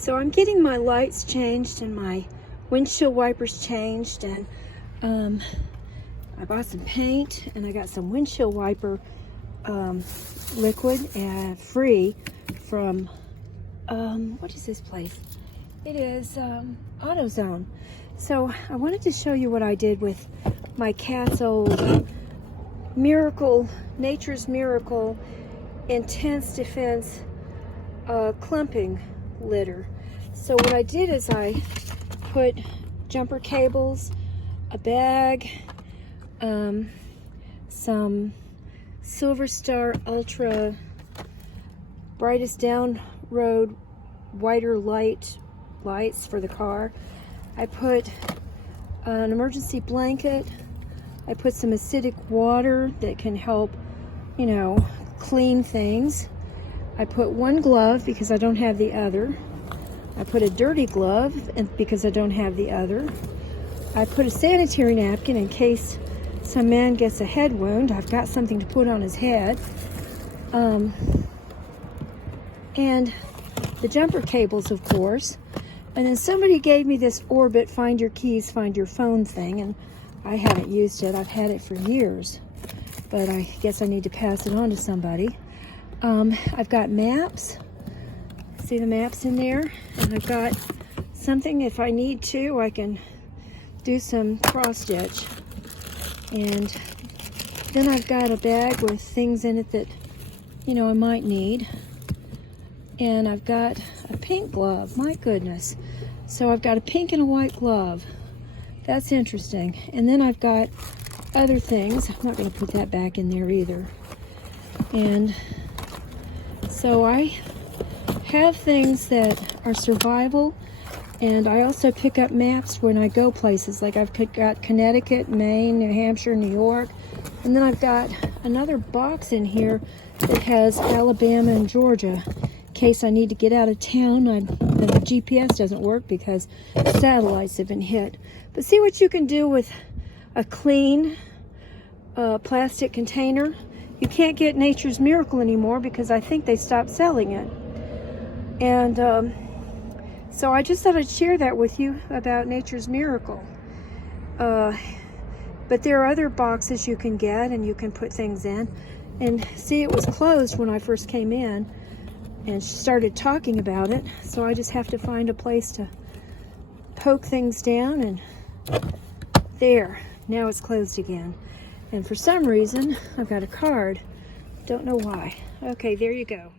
So I'm getting my lights changed and my windshield wipers changed, and I bought some paint and I got some windshield wiper liquid free from what is this place? It is AutoZone. So I wanted to show you what I did with my cat's old Miracle, Nature's Miracle Intense Defense clumping litter. So what I did is I put jumper cables, a bag, some Silver Star Ultra brightest down road whiter lights for the car. I put an emergency blanket. I put some acidic water that can help, you know, clean things. I put one glove because I don't have the other. I put a dirty glove because I don't have the other. I put a sanitary napkin in case some man gets a head wound. I've got something to put on his head. And the jumper cables, of course. And then somebody gave me this Orbit Find Your Keys, Find Your Phone thing, and I haven't used it. I've had it for years, but I guess I need to pass it on to somebody. I've got maps. See the maps in there? And I've got something, if I need to, I can do some cross stitch. And then I've got a bag with things in it that, you know, I might need. And I've got a pink glove, my goodness. So I've got a pink and a white glove. That's interesting. And then I've got other things. I'm not going to put that back in there either. And so I have things that are survival, and I also pick up maps when I go places. Like I've got Connecticut, Maine, New Hampshire, New York, and then I've got another box in here that has Alabama and Georgia. In case I need to get out of town, the GPS doesn't work because satellites have been hit. But see what you can do with a clean plastic container. You can't get Nature's Miracle anymore because I think they stopped selling it. And so I just thought I'd share that with you about Nature's Miracle. But there are other boxes you can get and you can put things in. And see, it was closed when I first came in and started talking about it. So I just have to find a place to poke things down, and there, now it's closed again. And for some reason, I've got a card. Don't know why. Okay, there you go.